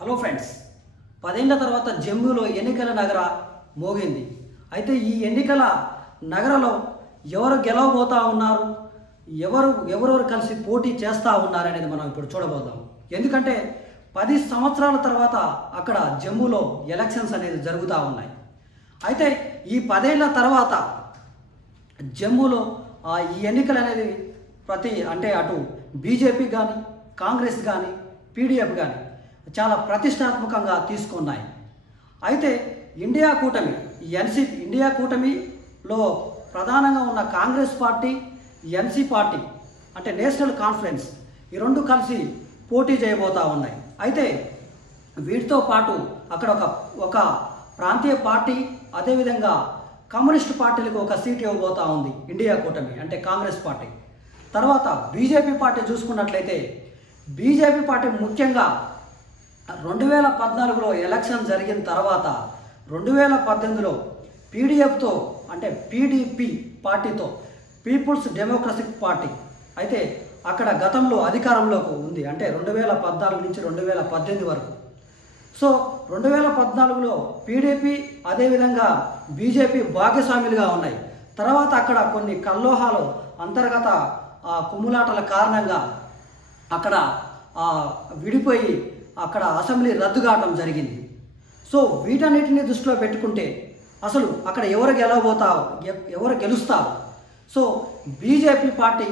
Hello friends, 10 ఏళ్ల తర్వాత జమ్మూలో ఎన్నికల నగర మోగింది. అయితే ఈ ఎన్నికల నగరలో ఎవరు గెలవబోతా ఉన్నారు, ఎవరెవరు కలిసి పోటీ చేస్తూ ఉన్నారు అనేది మనం ఇప్పుడు చూడబోదాం. ఎందుకంటే 10 సంవత్సరాల తర్వాత అక్కడ జమ్మూలో ఎలక్షన్స్ అనేది జరుగుతూ ఉన్నాయి. అయితే ఈ 10 ఏళ్ల తర్వాత జమ్మూలో ఈ ఎన్నికలు అనేది అటు బీజేపీ కానీ, కాంగ్రెస్ కానీ, పీడీఎఫ్ కానీ చాలా ప్రతిష్టాత్మకంగా తీసుకున్నాయి. అయితే ఇండియా కూటమిలో ప్రధానంగా ఉన్న కాంగ్రెస్ పార్టీ, ఎన్సీ పార్టీ అంటే నేషనల్ కాన్ఫరెన్స్, ఈ రెండు కలిసి పోటీ చేయబోతూ ఉన్నాయి. అయితే వీటితో పాటు అక్కడ ఒక ప్రాంతీయ పార్టీ, అదేవిధంగా కమ్యూనిస్ట్ పార్టీలకు ఒక సీట్ ఇవ్వబోతూ ఉంది ఇండియా కూటమి అంటే కాంగ్రెస్ పార్టీ. తర్వాత బీజేపీ పార్టీ చూసుకున్నట్లయితే బీజేపీ పార్టీ ముఖ్యంగా 2014లో ఎలక్షన్ జరిగిన తర్వాత 2018లో పీడీఎఫ్తో అంటే పీడీపీ పార్టీతో పీపుల్స్ డెమోక్రటిక్ పార్టీ అయితే అక్కడ గతంలో అధికారంలోకి ఉంది. అంటే 2014 నుంచి 2018 వరకు. సో 2014లో పీడీపీ అదేవిధంగా బీజేపీ భాగస్వాములుగా ఉన్నాయి. తర్వాత అక్కడ కొన్ని కల్లోహాలు అంతర్గత కుమ్ములాటల కారణంగా అక్కడ విడిపోయి అక్కడ అసెంబ్లీ రద్దు కావడం జరిగింది. సో వీటన్నిటిని దృష్టిలో పెట్టుకుంటే అసలు అక్కడ ఎవరు గెలుస్తారు? సో బీజేపీ పార్టీ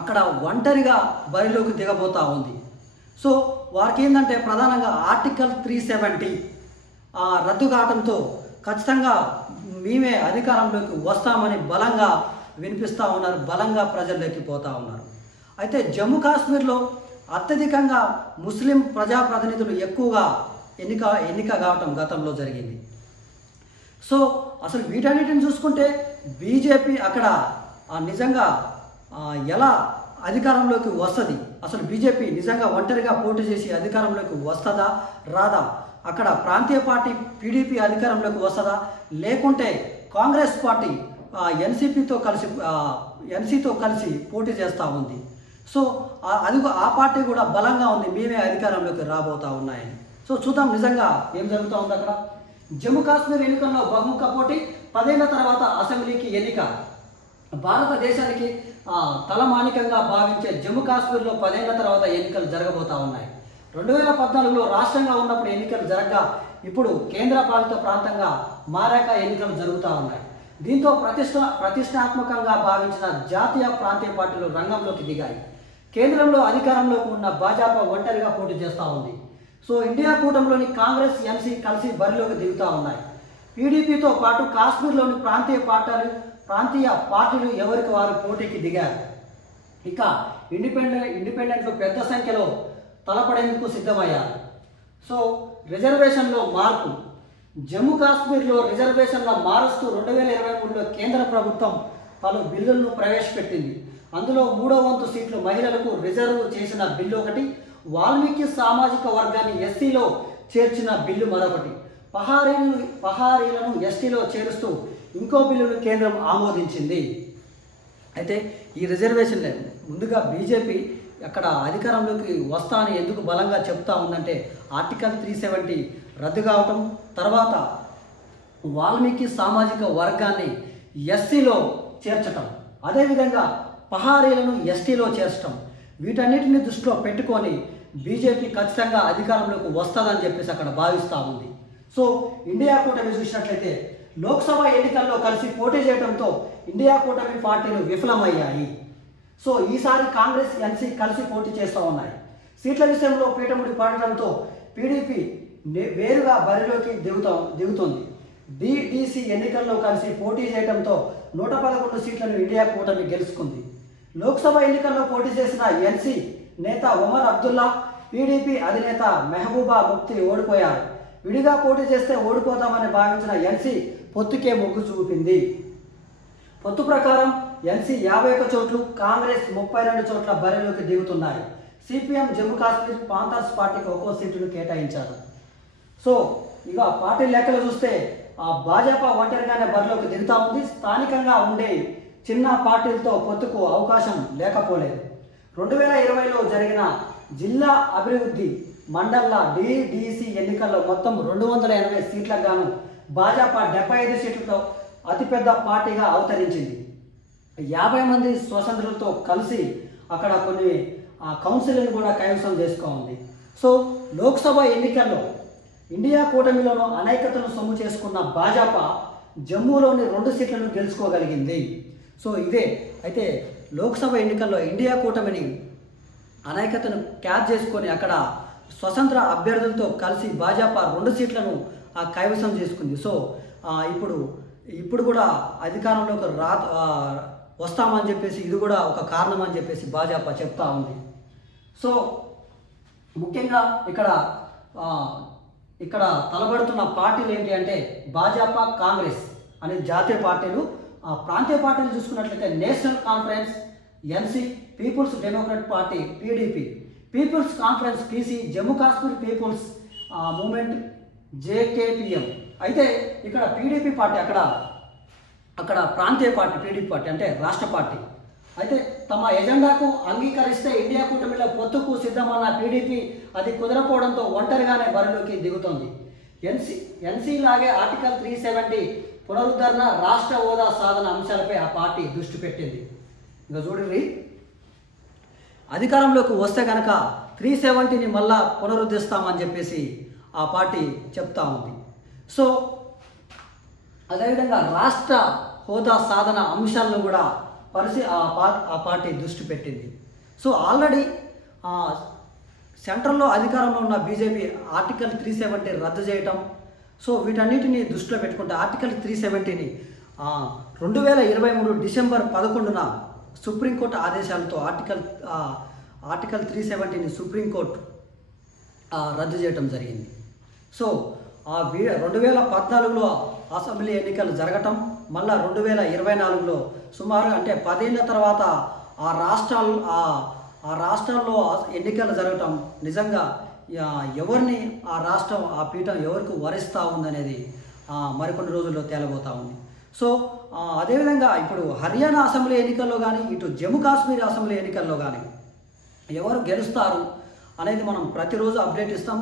అక్కడ ఒంటరిగా బరిలోకి దిగబోతూ ఉంది. సో వారికి ఏంటంటే ప్రధానంగా ఆర్టికల్ 370 రద్దు కావడంతో ఖచ్చితంగా మేమే అధికారంలోకి వస్తామని బలంగా వినిపిస్తూ ఉన్నారు, బలంగా ప్రజల్లోకి పోతూ ఉన్నారు. అయితే జమ్మూ కాశ్మీర్లో అత్యధికంగా ముస్లిం ప్రజాప్రతినిధులు ఎక్కువగా ఎన్నిక కావటం గతంలో జరిగింది. సో అసలు వీటన్నిటిని చూసుకుంటే బీజేపీ అక్కడ నిజంగా ఎలా అధికారంలోకి వస్తుంది, అసలు బీజేపీ నిజంగా ఒంటరిగా పోటీ చేసి అధికారంలోకి వస్తుందా రాదా, అక్కడ ప్రాంతీయ పార్టీ పీడీపీ అధికారంలోకి వస్తుందా, లేకుంటే కాంగ్రెస్ పార్టీ ఎన్సీతో కలిసి పోటీ చేస్తూ ఉంది. సో ఆ పార్టీ కూడా బలంగా ఉంది, మేమే అధికారంలోకి రాబోతూ ఉన్నాయని. సో చూద్దాం నిజంగా ఏం జరుగుతూ ఉంది అక్కడ. జమ్మూ కాశ్మీర్ ఎన్నికల్లో బహుముఖ పోటీ, 10 ఏళ్ల తర్వాత అసెంబ్లీకి ఎన్నిక. భారతదేశానికి తలమానికంగా భావించే జమ్మూ కాశ్మీర్లో 10 ఏళ్ల తర్వాత ఎన్నికలు జరగబోతూ ఉన్నాయి. 2014లో రాష్ట్రంగా ఉన్నప్పుడు ఎన్నికలు జరగగా ఇప్పుడు కేంద్ర పాలిత ప్రాంతంగా మారాక ఎన్నికలు జరుగుతూ ఉన్నాయి. దీంతో ప్రతిష్టాత్మకంగా భావించిన జాతీయ ప్రాంతీయ పార్టీలు రంగంలోకి దిగాయి. కేంద్రంలో అధికారంలోకి ఉన్న భాజపా ఒంటరిగా పోటీ చేస్తూ ఉంది. సో ఇండియా కూటమిలోని కాంగ్రెస్, ఎన్సీ కలిసి బరిలోకి దిగుతూ ఉన్నాయి. పీడీపీతో పాటు కాశ్మీర్లోని ప్రాంతీయ పార్టీలు ఎవరికి వారు పోటీకి దిగారు. ఇక ఇండిపెండెంట్లు పెద్ద సంఖ్యలో తలపడేందుకు సిద్ధమయ్యారు. సో రిజర్వేషన్లో మార్పు. జమ్మూ కాశ్మీర్లో రిజర్వేషన్ల మారుస్తూ 2023లో కేంద్ర ప్రభుత్వం పలు బిల్లులను ప్రవేశపెట్టింది. అందులో 3వ వంతు సీట్లు మహిళలకు రిజర్వ్ చేసిన బిల్లు ఒకటి, వాల్మీకి సామాజిక వర్గాన్ని ఎస్సీలో చేర్చిన బిల్లు మరొకటి, పహారీలను ఎస్టీలో చేరుస్తూ ఇంకో బిల్లును కేంద్రం ఆమోదించింది. అయితే ఈ రిజర్వేషన్ ముందుగా బీజేపీ అక్కడ అధికారంలోకి వస్తా అని ఎందుకు బలంగా చెప్తా ఉందంటే ఆర్టికల్ 370 రద్దు కావటం, తర్వాత వాల్మీకి సామాజిక వర్గాన్ని ఎస్సీలో చేర్చటం, అదేవిధంగా పహారీలను ఎస్టీలో చేర్చడం, వీటన్నిటిని దృష్టిలో పెట్టుకొని బీజేపీ ఖచ్చితంగా అధికారంలోకి వస్తుందని చెప్పేసి అక్కడ భావిస్తూ ఉంది. సో ఇండియా కూటమి చూసినట్లయితే లోక్సభ ఎన్నికల్లో కలిసి పోటీ చేయడంతో ఇండియా కూటమి పార్టీలు విఫలమయ్యాయి. సో ఈసారి కాంగ్రెస్, ఎన్సీ కలిసి పోటీ చేస్తూ ఉన్నాయి. సీట్ల విషయంలో పీఠముడి పడటంతో పీడీపీ వేరుగా బరిలోకి దిగుతుంది. డీడీసీ ఎన్నికల్లో కలిసి పోటీ చేయడంతో 111 సీట్లను ఇండియా కూటమి గెలుచుకుంది. లోక్సభ ఎన్నికల్లో పోటీ చేసిన ఎన్సీ నేత ఒమర్ అబ్దుల్లా, పీడీపీ అధినేత మెహబూబా ముఫ్తీ ఓడిపోయారు. విడిగా పోటీ చేస్తే ఓడిపోతామని భావించిన ఎన్సీ పొత్తుకే మొగ్గు చూపింది. పొత్తు ప్రకారం ఎన్సీ 51 చోట్లు, కాంగ్రెస్ 32 చోట్ల బరిలోకి దిగుతున్నాయి. సిపిఎం జమ్మూ కాశ్మీర్ పాంథర్స్ పార్టీకి ఒక్కో సీటును కేటాయించారు. సో ఇక పార్టీ లెక్కలు చూస్తే భాజపా ఒంటరిగానే బరిలోకి దిగుతూ ఉంది. స్థానికంగా ఉండే చిన్న పార్టీలతో పొత్తుకు అవకాశం లేకపోలేదు. 2020లో జరిగిన జిల్లా అభివృద్ధి మండల డిడిసి ఎన్నికల్లో మొత్తం 280 సీట్లకు గాను భాజపా 75 సీట్లతో అతిపెద్ద పార్టీగా అవతరించింది. 50 మంది స్వతంత్రులతో కలిసి అక్కడ కొన్ని కౌన్సిల్ని కూడా కైవసం చేసుకోంది. సో లోక్సభ ఎన్నికల్లో ఇండియా కూటమిలోనూ అనేకతను సొమ్ము చేసుకున్న భాజపా జమ్మూలోని 2 సీట్లను గెలుచుకోగలిగింది. సో ఇదే అయితే లోక్సభ ఎన్నికల్లో ఇండియా కూటమిని అనేకతను క్యాచ్ చేసుకొని అక్కడ స్వతంత్ర అభ్యర్థులతో కలిసి భాజపా 2 సీట్లను కైవసం చేసుకుంది. సో ఇప్పుడు కూడా అధికారంలోకి వస్తామని చెప్పేసి ఇది కూడా ఒక కారణం అని చెప్పేసి భాజపా చెప్తా ఉంది. సో ముఖ్యంగా ఇక్కడ తలబడుతున్న పార్టీలు ఏంటి అంటే భాజపా, కాంగ్రెస్ అనే జాతీయ పార్టీలు, ప్రాంతీయ పార్టీలు చూసుకున్నట్లయితే national conference NC, people's democratic party PDP, people's conference PC, Jammu Kashmir people's movement JKPM. అయితే ఇక్కడ పీడీపీ పార్టీ అక్కడ ప్రాంతీయ పార్టీ, పీడీపీ పార్టీ అంటే రాష్ట్ర పార్టీ. అయితే తమ ఎజెండాకు అంగీకరిస్తే ఇండియా కూటమిలో పొత్తుకు సిద్ధమన్న పీడీపీ అది కుదరపోవడంతో ఒంటరిగానే బరిలోకి దిగుతోంది. ఎన్సీ లాగే ఆర్టికల్ 370 పునరుద్ధరణ, రాష్ట్ర హోదా సాధన అంశాలపై ఆ పార్టీ దృష్టి పెట్టింది. ఇంకా చూడండి, అధికారంలోకి వస్తే కనుక 370ని మళ్ళా పునరుద్ధరిస్తామని చెప్పేసి ఆ పార్టీ చెప్తా ఉంది. సో అదేవిధంగా రాష్ట్ర హోదా సాధన అంశాలను కూడా ఆ పార్టీ దృష్టి పెట్టింది. సో ఆల్రెడీ సెంట్రల్లో అధికారంలో ఉన్న బీజేపీ ఆర్టికల్ 370 రద్దు చేయటం, సో వీటన్నిటిని దృష్టిలో పెట్టుకుంటే ఆర్టికల్ 370ని 2023 డిసెంబర్ 11న సుప్రీంకోర్టు ఆదేశాలతో ఆర్టికల్ 370ని సుప్రీంకోర్టు రద్దు చేయటం జరిగింది. సో 2014లో అసెంబ్లీ ఎన్నికలు జరగటం, మళ్ళా 2024లో సుమారు అంటే 10 ఏళ్ళ తర్వాత ఆ రాష్ట్రాల్లో ఎన్నికలు జరగటం నిజంగా ఎవరిని ఆ పీఠం ఎవరికి వరిస్తూ ఉందనేది మరికొన్ని రోజుల్లో తేలబోతూ ఉంది. సో అదేవిధంగా ఇప్పుడు హర్యానా అసెంబ్లీ ఎన్నికల్లో కానీ, ఇటు జమ్మూ కాశ్మీర్ అసెంబ్లీ ఎన్నికల్లో కానీ ఎవరు గెలుస్తారు అనేది మనం ప్రతిరోజు అప్డేట్ ఇస్తాం.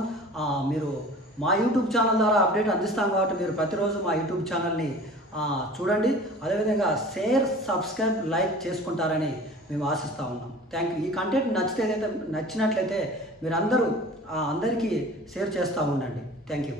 మీరు మా యూట్యూబ్ ఛానల్ ద్వారా అప్డేట్ అందిస్తాం కాబట్టి మీరు ప్రతిరోజు మా యూట్యూబ్ ఛానల్ని చూడండి. అదేవిధంగా షేర్, సబ్స్క్రైబ్, లైక్ చేసుకుంటారని మేము ఆశిస్తూ ఉన్నాం. Thank you. ఈ కంటెంట్ నచ్చినట్లయితే మీరు అందరికీ షేర్ చేస్తూ ఉండండి. Thank you.